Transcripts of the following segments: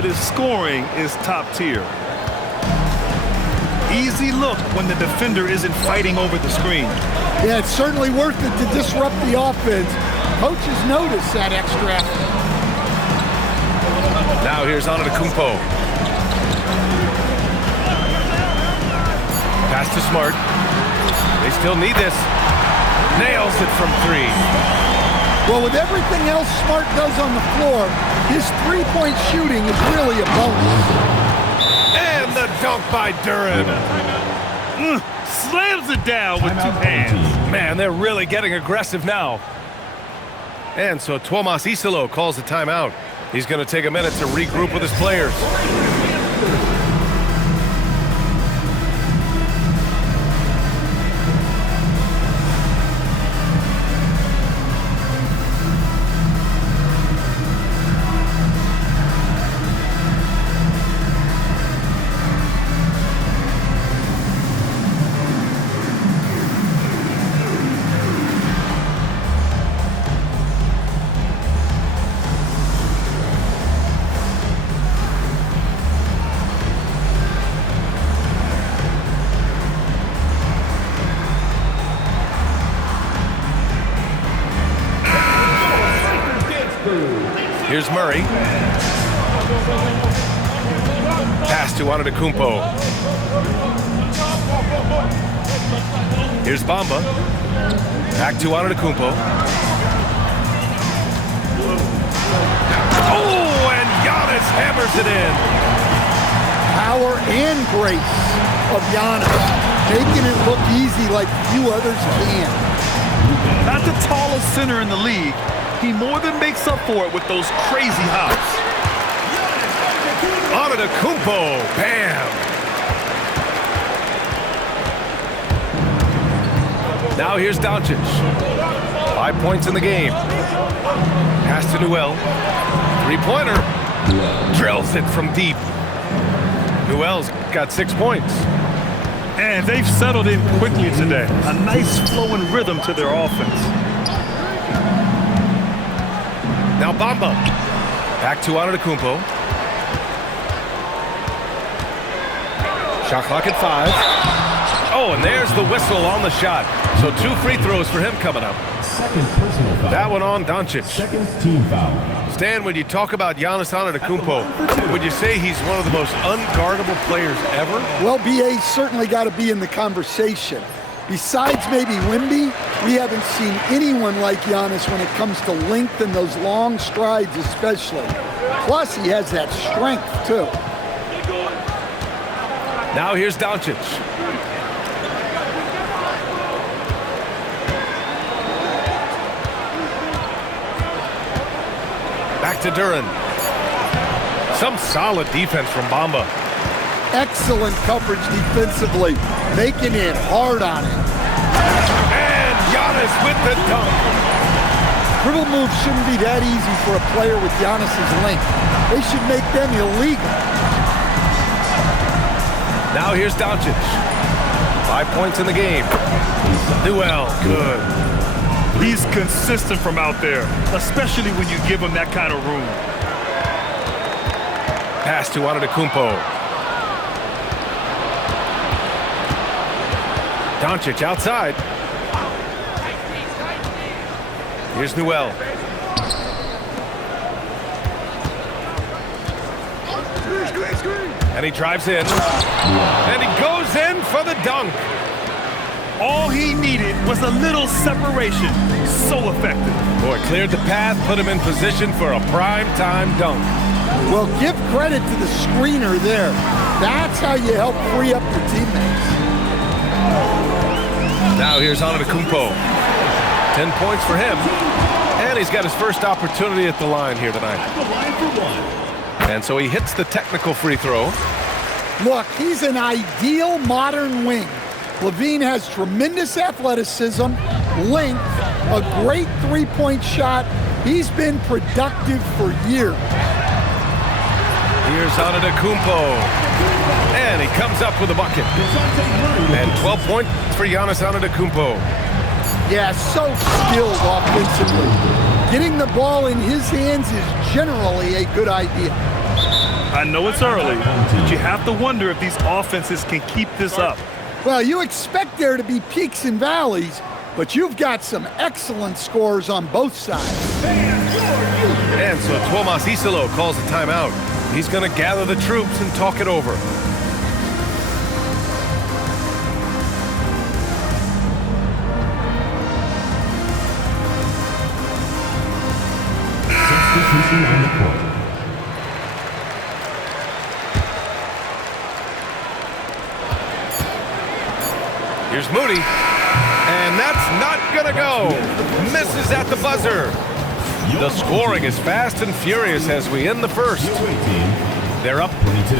but his scoring is top tier. Easy look when the defender isn't fighting over the screen. Yeah, it's certainly worth it to disrupt the offense. Coaches notice that extra effort. Now here's Antetokounmpo. Pass to Smart. They still need this. Nails it from three. Well, with everything else Smart does on the floor, his three-point shooting is really a bonus. And the dunk by Duran. Slams it down with two hands. Man, they're really getting aggressive now. And so Tuomas Isalo calls the timeout. He's going to take a minute to regroup with his players. Here's Murray. Pass to Antetokounmpo. Here's Bamba. Back to Antetokounmpo. Oh, and Giannis hammers it in. Power and grace of Giannis, making it look easy like few others can. Not the tallest center in the league, he more than makes up for it with those crazy hops. Antetokounmpo, bam! Now here's Doncic. 5 points in the game. Pass to Newell. Three-pointer. Drills it from deep. Newell's got 6 points. And they've settled in quickly today. A nice flowing rhythm to their offense. Now Bamba. Back to Antetokounmpo. Shot clock at 5. Oh, and there's the whistle on the shot. So 2 free throws for him coming up. Second personal foul. That one on Doncic. Second team foul. Stan, when you talk about Giannis Antetokounmpo, would you say he's one of the most unguardable players ever? Well, BA's certainly got to be in the conversation. Besides maybe Wemby, we haven't seen anyone like Giannis when it comes to length and those long strides especially. Plus, he has that strength, too. Now here's Doncic. Back to Duran. Some solid defense from Bamba. Excellent coverage defensively, making it hard on him. And Giannis with the dunk. Dribble moves shouldn't be that easy for a player with Giannis's length. They should make them illegal. Now here's Doncic. 5 points in the game. Newell, good. He's consistent from out there, especially when you give him that kind of room. Pass to Antetokounmpo. Doncic outside. Here's Newell. And he drives in. And he goes in for the dunk. All he needed was a little separation. So effective. Boy, cleared the path, put him in position for a prime-time dunk. Well, give credit to the screener there. That's how you help free up your teammates. Now here's Antetokounmpo. 10 points for him. And he's got his first opportunity at the line here tonight. And so he hits the technical free throw. Look, he's an ideal modern wing. Levine has tremendous athleticism, length, a great three-point shot. He's been productive for years. Here's Antetokounmpo. And he comes up with a bucket. And 12 points for Giannis Antetokounmpo. Yeah, so skilled offensively. Getting the ball in his hands is generally a good idea. I know it's early, but you have to wonder if these offenses can keep this up. Well, you expect there to be peaks and valleys, but you've got some excellent scores on both sides. And so Tomas Isalo calls a timeout. He's going to gather the troops and talk it over. Substitution on the court. Here's Moody, and that's not gonna go. Misses at the buzzer. The scoring is fast and furious as we end the first. They're up 22.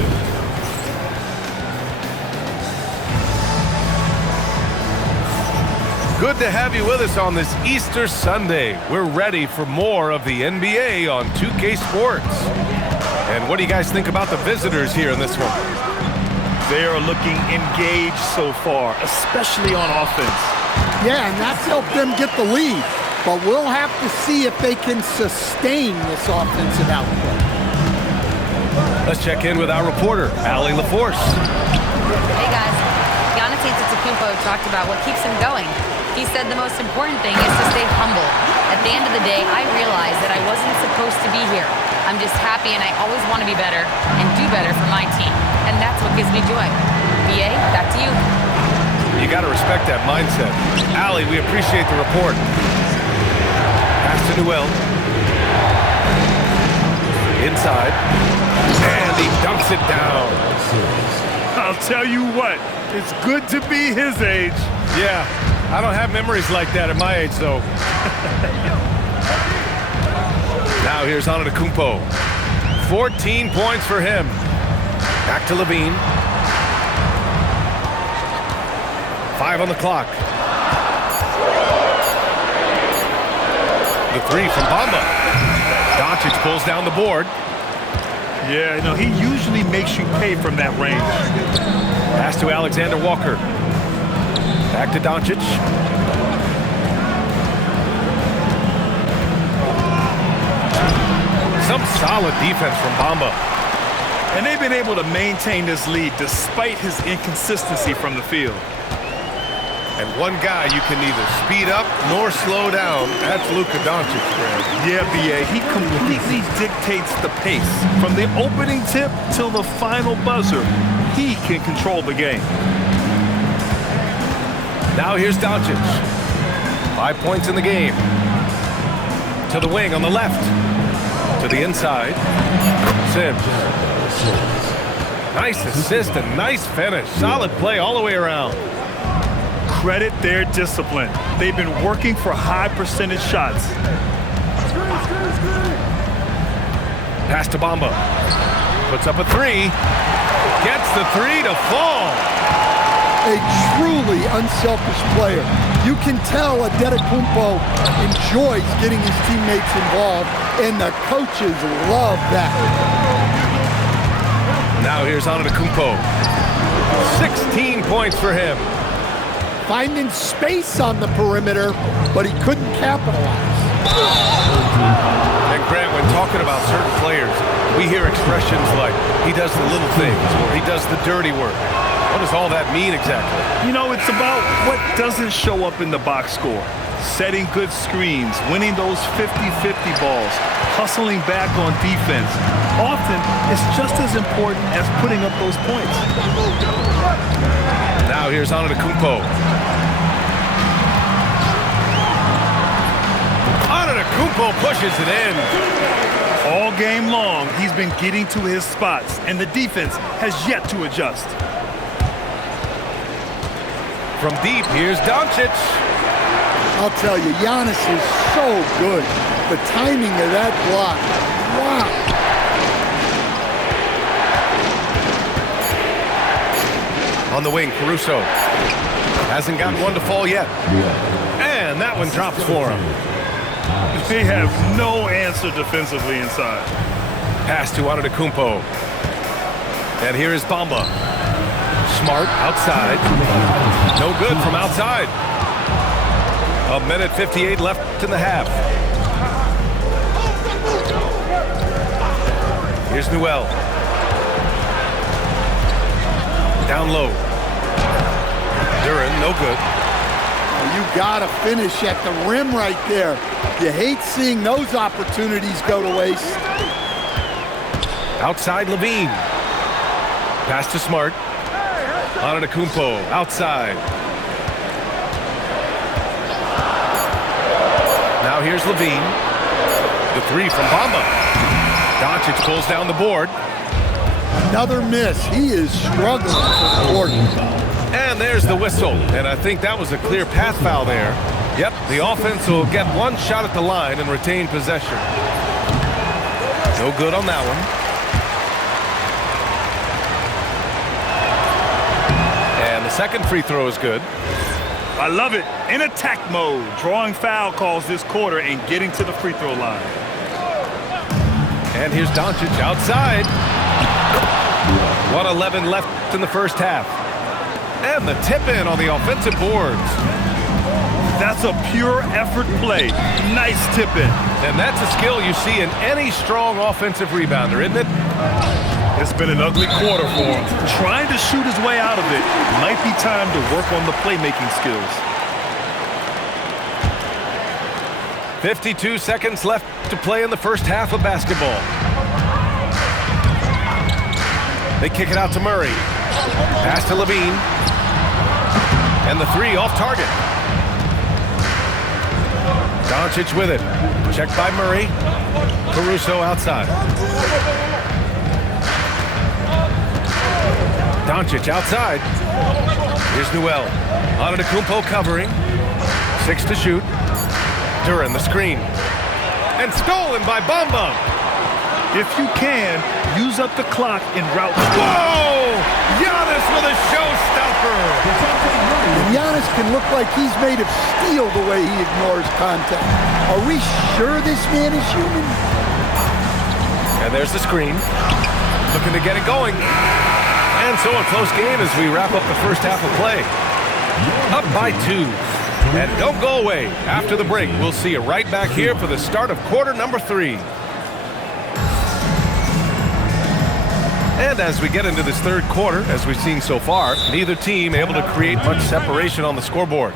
Good to have you with us on this Easter Sunday. We're ready for more of the NBA on 2K Sports. And what do you guys think about the visitors here in this one? They are looking engaged so far, especially on offense. Yeah, and that's helped them get the lead. But we'll have to see if they can sustain this offensive output. Let's check in with our reporter, Allie LaForce. Hey guys, Giannis Antetokounmpo talked about what keeps him going. He said the most important thing is to stay humble. At the end of the day, I realized that I wasn't supposed to be here. I'm just happy and I always want to be better and do better for my team. And that's what gives me joy. BA, back to you. You got to respect that mindset. Allie, we appreciate the report. Pass to Newell. Inside. And he dumps it down. I'll tell you what, it's good to be his age. Yeah, I don't have memories like that at my age, though. Now here's Antetokounmpo. 14 points for him. Back to Levine. 5 on the clock. The three from Bamba. Doncic pulls down the board. Yeah, you know, he usually makes you pay from that range. Pass to Alexander Walker. Back to Doncic. Some solid defense from Bamba. And they've been able to maintain this lead despite his inconsistency from the field. And one guy you can neither speed up nor slow down. That's Luka Doncic, Greg. Yeah, B.A., he completely dictates the pace. From the opening tip till the final buzzer, he can control the game. Now here's Doncic. 5 points in the game. To the wing on the left. To the inside. Sims. Nice assist and nice finish. Solid play all the way around. Credit their discipline. They've been working for high percentage shots. Pass to Bamba. Puts up a three. Gets the three to fall. A truly unselfish player. You can tell Antetokounmpo enjoys getting his teammates involved, and the coaches love that. Now here's Antetokounmpo. 16 points for him. Finding space on the perimeter, but he couldn't capitalize. And Grant, when talking about certain players, we hear expressions like, he does the little things, or he does the dirty work. What does all that mean exactly? You know, it's about what doesn't show up in the box score. Setting good screens, winning those 50-50 balls, hustling back on defense. Often, it's just as important as putting up those points. Now here's Antetokounmpo. Antetokounmpo pushes it in. All game long, he's been getting to his spots, and the defense has yet to adjust. From deep, here's Doncic. I'll tell you, Giannis is so good. The timing of that block, wow. On the wing, Caruso. Hasn't gotten one to fall yet. And that one drops for him. They have no answer defensively inside. Pass to Antetokounmpo. And here is Bamba. Smart outside. No good from outside. 1:58 left in the half. Here's Newell. Down low. Duran, no good. You gotta finish at the rim right there. You hate seeing those opportunities go to waste. Outside Levine. Pass to Smart. Antetokounmpo outside. Now here's Levine. The three from Bamba. Doncic pulls down the board. Another miss. He is struggling for the board. And there's the whistle. And I think that was a clear path foul there. Yep, the offense will get one shot at the line and retain possession. No good on that one. And the second free throw is good. I love it. In attack mode, drawing foul calls this quarter and getting to the free throw line. And here's Doncic outside. 1:11 left in the first half. And the tip in on the offensive boards. That's a pure effort play. Nice tip in. And that's a skill you see in any strong offensive rebounder, isn't it? It's been an ugly quarter for him. Trying to shoot his way out of it. Might be time to work on the playmaking skills. 52 seconds left to play in the first half of basketball. They kick it out to Murray. Pass to Levine. And the three off target. Doncic with it. Checked by Murray. Caruso outside. Doncic outside. Here's Newell. Antetokounmpo covering. 6 to shoot. Duran the screen. And stolen by Bamba. If you can, use up the clock en route. Whoa! Giannis with a showstopper. And Giannis can look like he's made of steel the way he ignores contact. Are we sure this man is human? And there's the screen. Looking to get it going. And so a close game as we wrap up the first half of play. Up by 2. And don't go away. After the break, we'll see you right back here for the start of quarter number 3. And as we get into this third quarter, as we've seen so far, neither team able to create much separation on the scoreboard.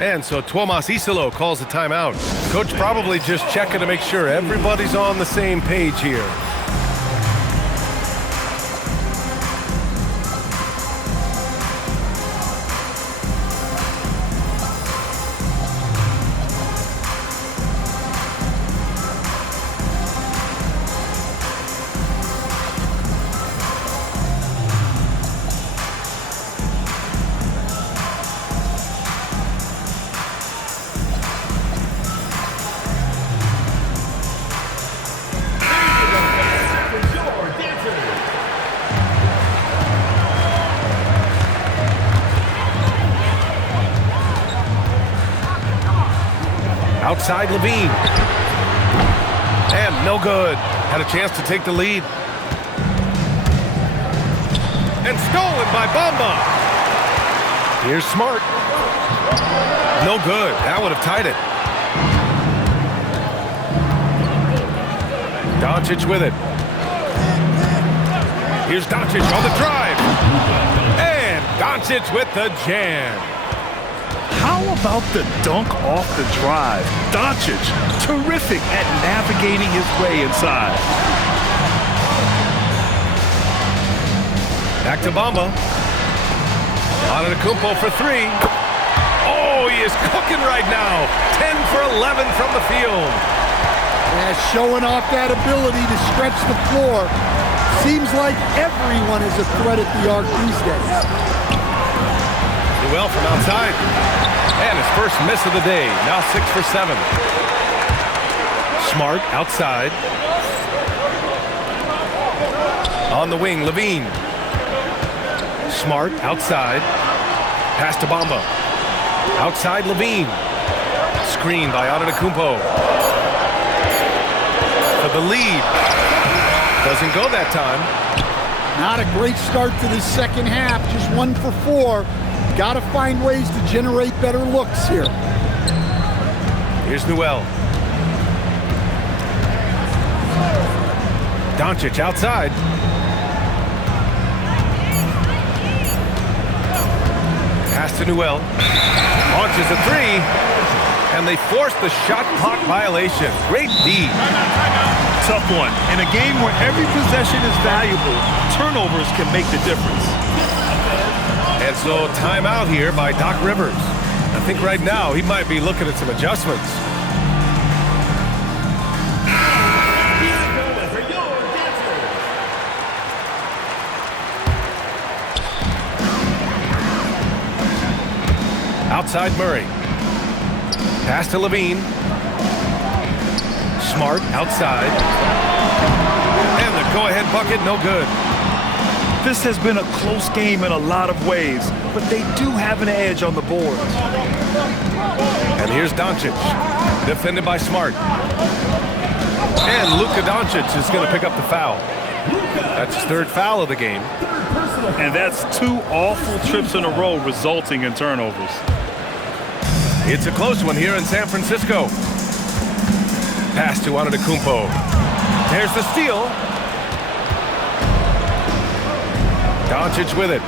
And so Tuomas Isalo calls the timeout. Coach probably just checking to make sure everybody's on the same page here. Outside Levine. And no good. Had a chance to take the lead. And stolen by Bamba. Here's Smart. No good. That would have tied it. Doncic with it. Here's Doncic on the drive. And Doncic with the jam. How about the dunk off the drive? Doncic, terrific at navigating his way inside. Back to Bamba. Antetokounmpo for 3. Oh, he is cooking right now. 10 for 11 from the field. Yeah, showing off that ability to stretch the floor. Seems like everyone is a threat at the arc these days. Newell from outside. And his first miss of the day. Now 6 for 7. Smart outside. On the wing, Levine. Smart outside. Pass to Bamba. Outside Levine. Screen by Antetokounmpo. For the lead. Doesn't go that time. Not a great start to the second half. Just 1 for 4. Got to find ways to generate better looks here. Here's Newell. Doncic outside. Pass to Newell. Launches a three. And they force the shot clock violation. Great D. Tough one. In a game where every possession is valuable, turnovers can make the difference. And so timeout here by Doc Rivers. I think right now he might be looking at some adjustments. Outside Murray. Pass to Levine. Smart outside. And the go-ahead bucket, no good. This has been a close game in a lot of ways, but they do have an edge on the boards. And here's Doncic, defended by Smart. And Luka Doncic is going to pick up the foul. That's his third foul of the game. And that's 2 awful trips in a row resulting in turnovers. It's a close one here in San Francisco. Pass to Antetokounmpo. There's the steal. Doncic with it.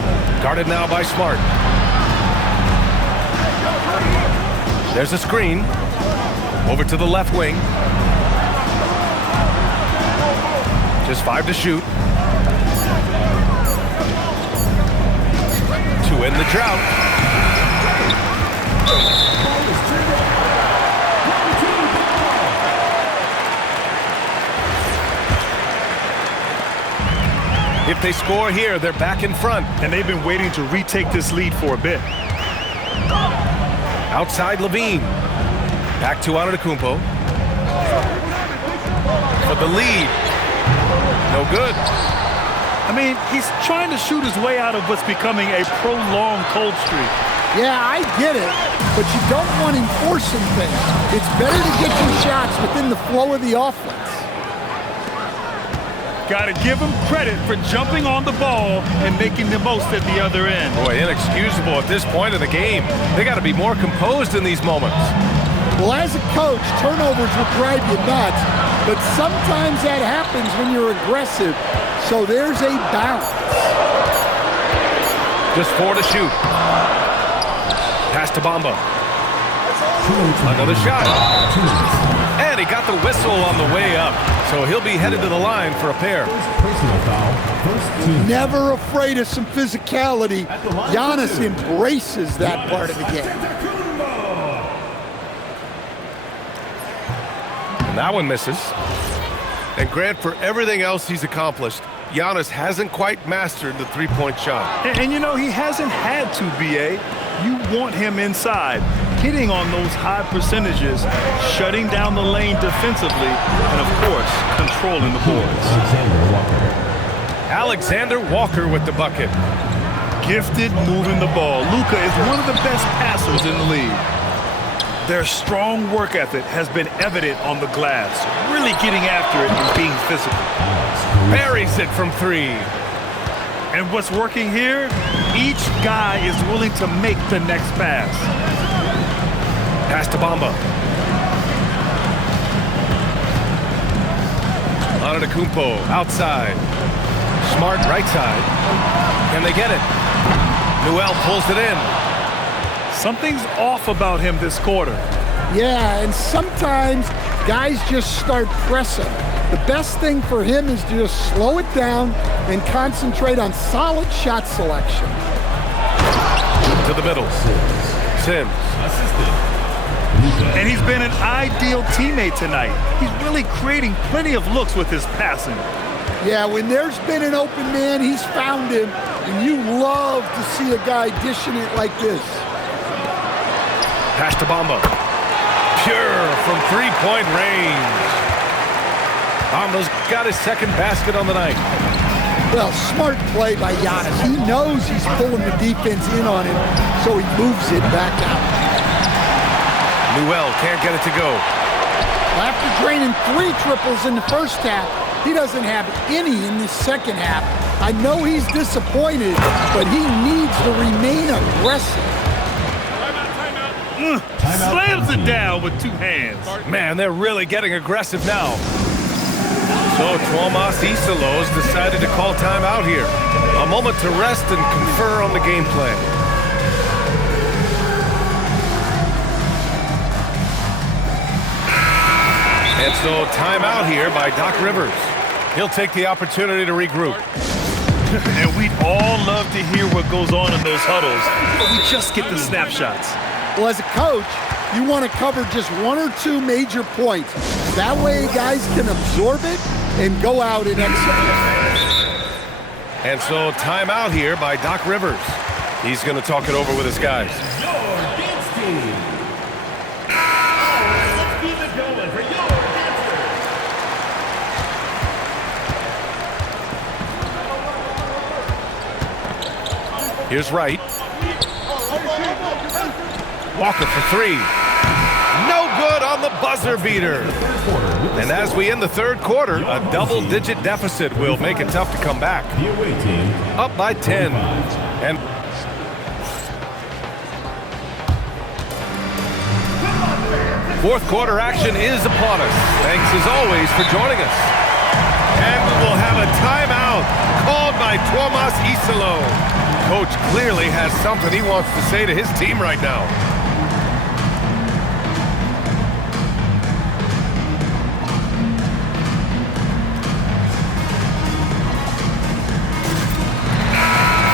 Guarded now by Smart. There's a screen. Over to the left wing. Just 5 to shoot. To end the drought. If they score here, they're back in front. And they've been waiting to retake this lead for a bit. Outside Levine. Back to Antetokounmpo. For the lead. No good. I mean, he's trying to shoot his way out of what's becoming a prolonged cold streak. Yeah, I get it, but you don't want him forcing things. It's better to get your shots within the flow of the offense. Got to give him credit for jumping on the ball and making the most at the other end. Boy, inexcusable at this point of the game. They got to be more composed in these moments. Well, as a coach, turnovers will drive you nuts, but sometimes that happens when you're aggressive, so there's a balance. Just 4 to shoot. Pass to Bamba. Another shot. And he got the whistle on the way up. So he'll be headed to the line for a pair. Personal foul. First team. Never afraid of some physicality. Giannis embraces that part of the game. And that one misses. And Grant, for everything else he's accomplished, Giannis hasn't quite mastered the three-point shot. And you know, he hasn't had to, B.A. You want him inside, hitting on those high percentages, shutting down the lane defensively, and of course, controlling the boards. Alexander Walker with the bucket. Gifted moving the ball. Luka is one of the best passers in the league. Their strong work ethic has been evident on the glass, really getting after it and being physical. Buries it from 3. And what's working here? Each guy is willing to make the next pass. Pass to Bamba. Antetokounmpo outside. Smart right side. Can they get it? Newell pulls it in. Something's off about him this quarter. Yeah, and sometimes guys just start pressing. The best thing for him is to just slow it down and concentrate on solid shot selection. To the middle. Sims. And he's been an ideal teammate tonight. He's really creating plenty of looks with his passing. Yeah, when there's been an open man, he's found him, and you love to see a guy dishing it like this. Pass to Bamba. Pure from three-point range. Bamba's got his second basket on the night. Well, smart play by Giannis. He knows he's pulling the defense in on him, so he moves it back out. Newell can't get it to go. After draining 3 triples in the first half, he doesn't have any in the second half. I know he's disappointed, but he needs to remain aggressive. Slams it down with 2 hands. Man, they're really getting aggressive now. So Tuomas Isalos decided to call timeout here. A moment to rest and confer on the game plan. And so timeout here by Doc Rivers. He'll take the opportunity to regroup. And we'd all love to hear what goes on in those huddles, but we just get the snapshots. Well, as a coach, you want to cover just one or two major points. That way guys can absorb it and go out and execute. And so timeout here by Doc Rivers. He's going to talk it over with his guys. Here's Wright. Walker for three. No good on the buzzer beater. And as we end the third quarter, a double-digit deficit will make it tough to come back. Up by 10. And fourth quarter action is upon us. Thanks as always for joining us. And we will have a timeout called by Tomas Isalo. Coach clearly has something he wants to say to his team right now.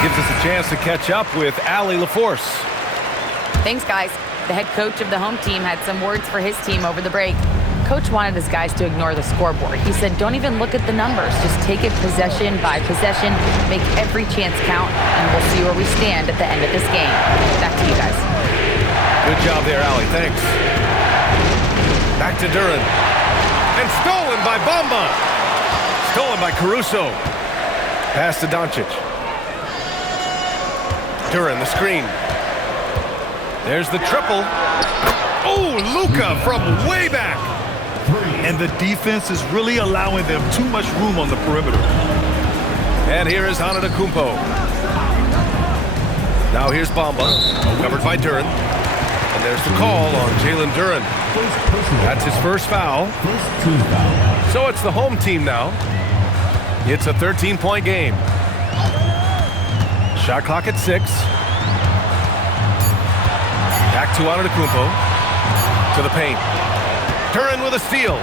Gives us a chance to catch up with Allie LaForce. Thanks, guys. The head coach of the home team had some words for his team over the break. Coach wanted his guys to ignore the scoreboard. He said, don't even look at the numbers. Just take it possession by possession, make every chance count, and we'll see where we stand at the end of this game. Back to you guys. Good job there, Allie. Thanks. Back to Duran. And stolen by Bamba. Stolen by Caruso. Pass to Doncic. Duran, the screen. There's the triple. Oh, Luka from way back. And the defense is really allowing them too much room on the perimeter. And here is Antetokounmpo. Now here's Bamba, covered by Duran. And there's the call on Jalen Duran. That's his first foul. So it's the home team now. It's a 13-point game. Shot clock at 6. Back to Antetokounmpo. To the paint. Duran with a steal.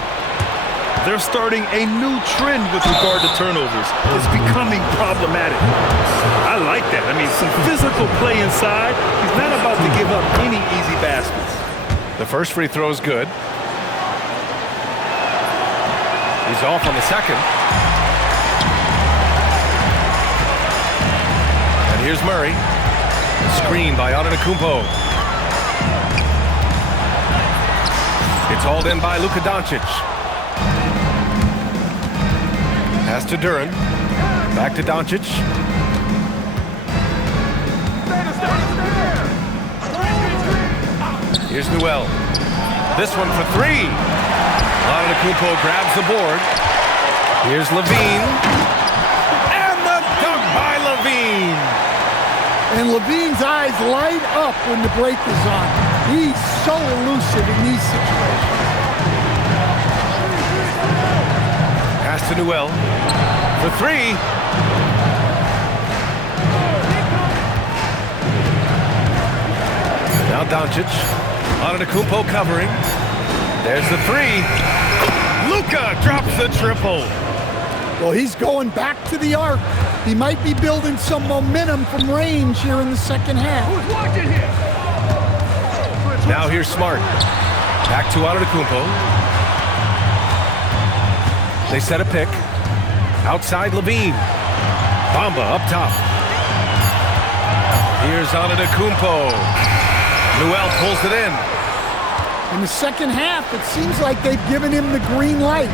They're starting a new trend with regard to turnovers. It's becoming problematic. I like that. I mean, some physical play inside. He's not about to give up any easy baskets. The first free throw is good. He's off on the second. And here's Murray. Screen by Antetokounmpo. It's hauled in by Luka Doncic. Pass to Duran. Back to Doncic. Here's Newell. This one for three. Antetokounmpo grabs the board. Here's Levine. And the dunk by Levine. And Levine's eyes light up when the break is on. He's so elusive in these situations. Pass to Newell for three. Now Doncic. Antetokounmpo covering. There's the three. Luka drops the triple. Well, he's going back to the arc. He might be building some momentum from range here in the second half. Who's watching here? Now here's Smart. Back to Antetokounmpo. They set a pick. Outside Levine. Bamba up top. Here's Antetokounmpo. Newell pulls it in. In the second half, it seems like they've given him the green light.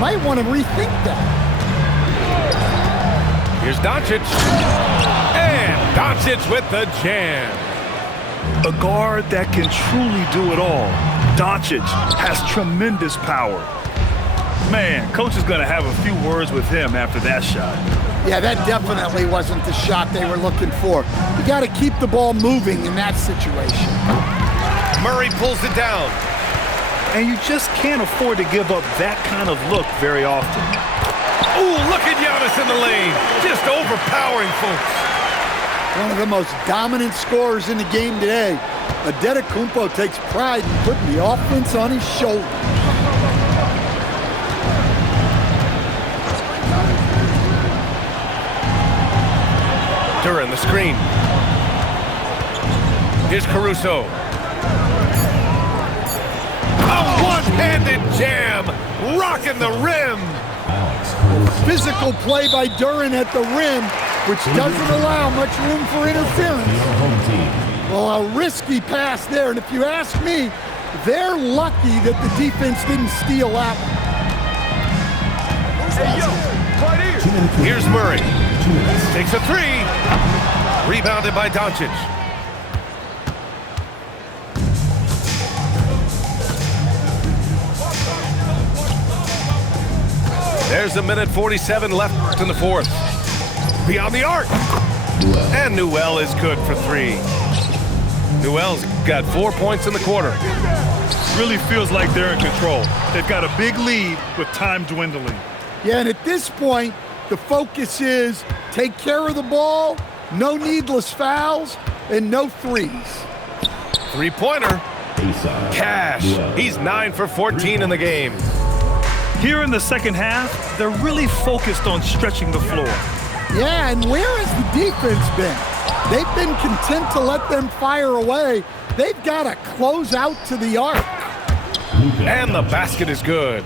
Might want to rethink that. Here's Doncic. And Doncic with the jam. A guard that can truly do it all. Doncic has tremendous power. Man, coach is going to have a few words with him after that shot. Yeah, that definitely wasn't the shot they were looking for. You got to keep the ball moving in that situation. Murray pulls it down. And you just can't afford to give up that kind of look very often. Ooh, look at Giannis in the lane. Just overpowering folks. One of the most dominant scorers in the game today. Antetokounmpo takes pride in putting the offense on his shoulders. Duran, the screen. Here's Caruso. A one-handed jam, rocking the rim. Physical play by Duran at the rim, which doesn't allow much room for interference. Well, a risky pass there, and if you ask me, they're lucky that the defense didn't steal that one. Here's Murray. Takes a three. Rebounded by Doncic. There's a minute 47 left in the fourth. Beyond the arc. And Newell is good for three. Newell's got 4 points in the quarter. Really feels like they're in control. They've got a big lead with time dwindling. Yeah, and at this point, the focus is take care of the ball, no needless fouls, and no threes. Three-pointer. Cash. He's 9 for 14 in the game. Here in the second half, they're really focused on stretching the floor. Yeah, and where has the defense been? They've been content to let them fire away. They've got to close out to the arc. And the basket is good.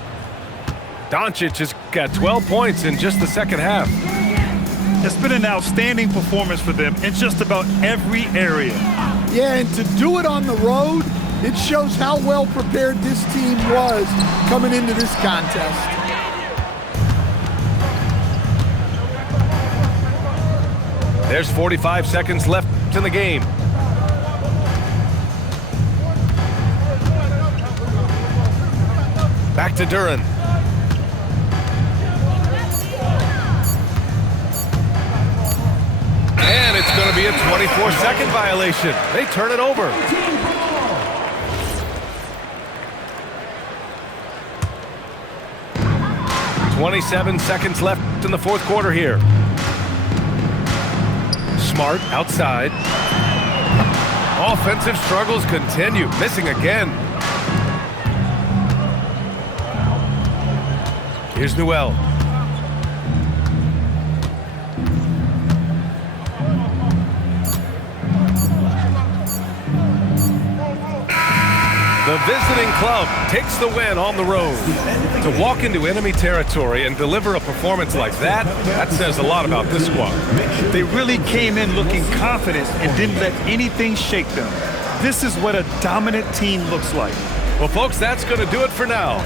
Doncic has got 12 points in just the second half. It's been an outstanding performance for them in just about every area. Yeah, and to do it on the road, it shows how well prepared this team was coming into this contest. There's 45 seconds left in the game. Back to Duran. And it's going to be a 24-second violation. They turn it over. "27 seconds left in the fourth quarter here. Smart outside. Offensive struggles continue. Missing again. Here's Newell. The visiting club takes the win on the road. To walk into enemy territory and deliver a performance like that, that says a lot about this squad. They really came in looking confident and didn't let anything shake them. This is what a dominant team looks like. Well, folks, that's going to do it for now.